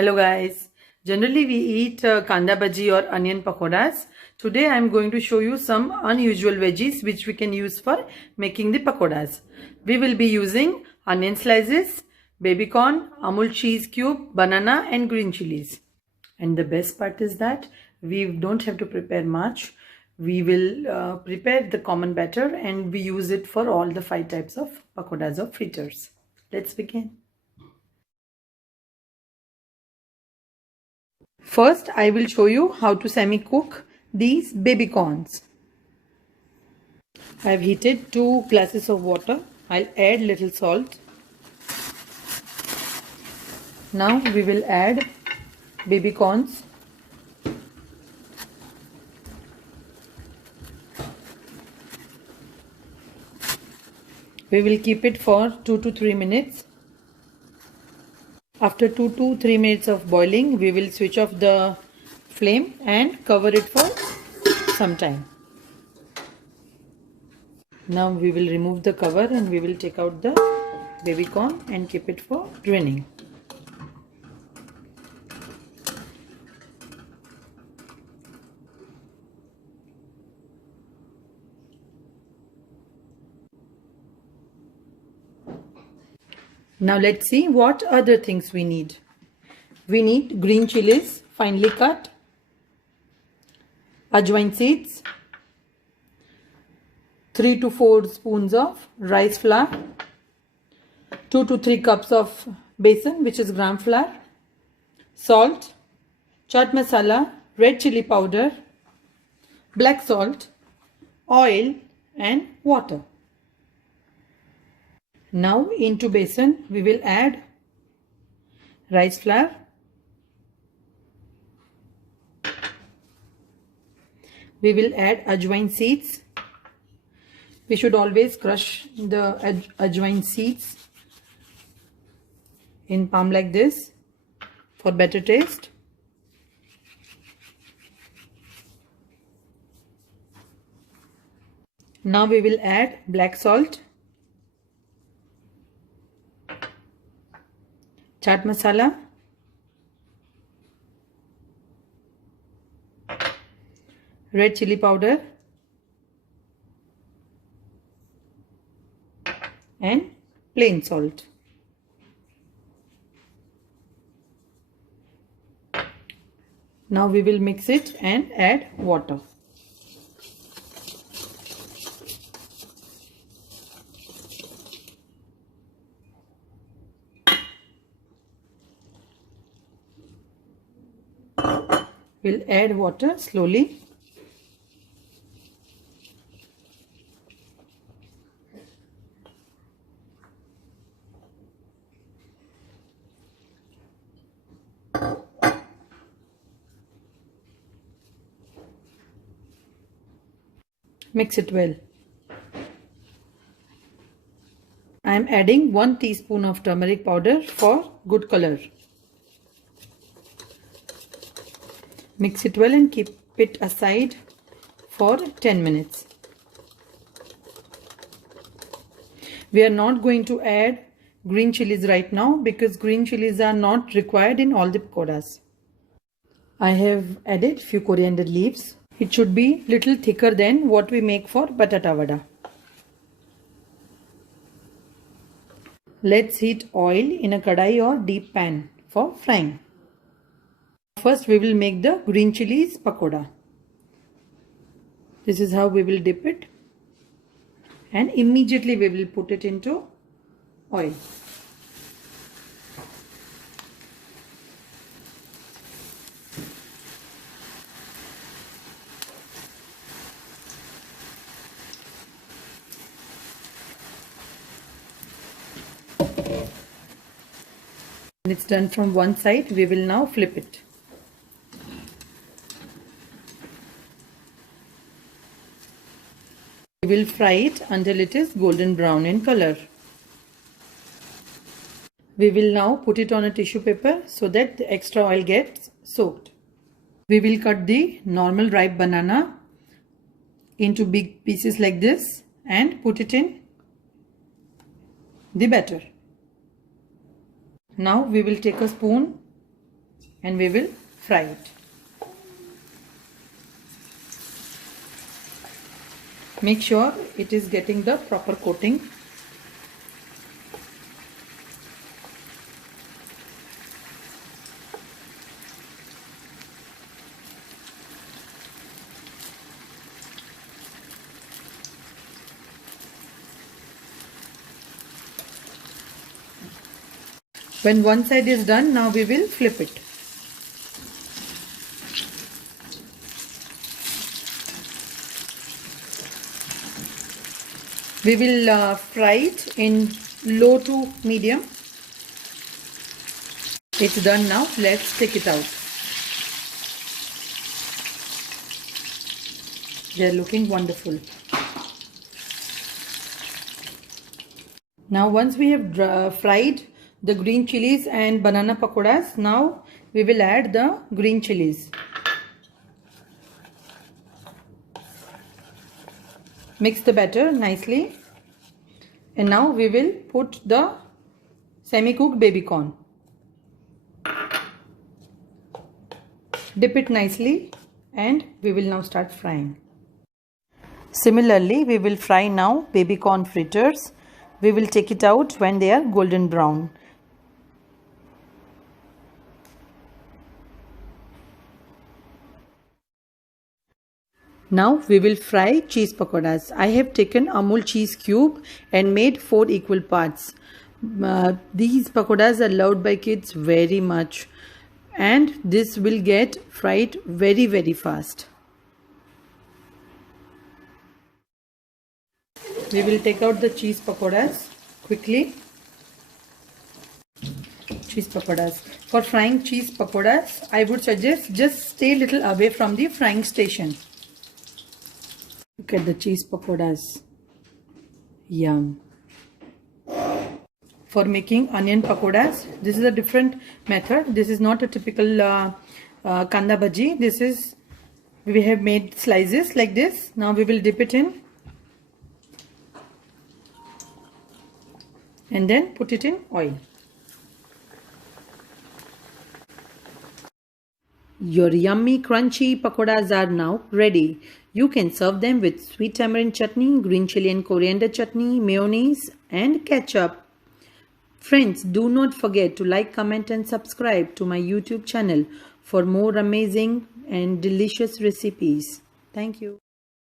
Hello guys. Generally we eat kanda bhaji or onion pakoras. Today I am going to show you some unusual veggies which we can use for making the pakoras. We will be using onion slices, baby corn, Amul cheese cube, banana and green chilies. And the best part is that we don't have to prepare much. We will prepare the common batter and we use it for all the 5 types of pakoras or fritters. Let's begin. First, I will show you how to semi-cook these baby corns. I have heated 2 glasses of water. I'll add little salt. Now we will add baby corns. We will keep it for 2 to 3 minutes. After 2 to 3 minutes of boiling, we will switch off the flame and cover it for some time. Now we will remove the cover and we will take out the baby corn and keep it for draining. Now let's see what other things we need. We need green chilies, finely cut, ajwain seeds, 3 to 4 spoons of rice flour, 2 to 3 cups of besan, which is gram flour, salt, chaat masala, red chili powder, black salt, oil and water. Now into besan we will add rice flour, we will add ajwain seeds. We should always crush the ajwain seeds in palm like this for better taste. Now we will add black salt, chaat masala, red chili powder and plain salt. Now we will mix it and add water. We'll add water slowly. Mix it well. I am adding 1 teaspoon of turmeric powder for good color. Mix it well and keep it aside for 10 minutes. We are not going to add green chilies right now because green chilies are not required in all the pakoras. I have added few coriander leaves. It should be little thicker than what we make for batata vada. Let's heat oil in a kadai or deep pan for frying. First we will make the green chilies pakoda. This is how we will dip it and immediately we will put it into oil. When it's done from one side, we will now flip it. We will fry it until it is golden brown in color. We will now put it on a tissue paper so that the extra oil gets soaked. We will cut the normal ripe banana into big pieces like this and put it in the batter. Now we will take a spoon and we will fry it. Make sure it is getting the proper coating. When one side is done, now we will flip it. We will fry it in low to medium. It's done now. Let's take it out. They are looking wonderful. Now once we have fried the green chilies and banana pakoras, now we will add the green chilies. Mix the batter nicely, and now we will put the semi-cooked baby corn. Dip it nicely, and we will now start frying. Similarly, we will fry now baby corn fritters. We will take it out when they are golden brown. Now we will fry cheese pakoras. I have taken Amul cheese cube and made 4 equal parts. These pakoras are loved by kids very much, and this will get fried very fast. We will take out the cheese pakoras quickly. Cheese pakoras. For frying cheese pakoras, I would suggest just stay a little away from the frying station. Look at the cheese pakoras. Yum. For making onion pakoras, this is a different method. This is not a typical kanda bhaji. This is, we have made slices like this. Now we will dip it in and then put it in oil. Your yummy crunchy pakoras are now ready. You can serve them with sweet tamarind chutney, green chili and coriander chutney, mayonnaise and ketchup. Friends, do not forget to like, comment and subscribe to my YouTube channel for more amazing and delicious recipes. Thank you.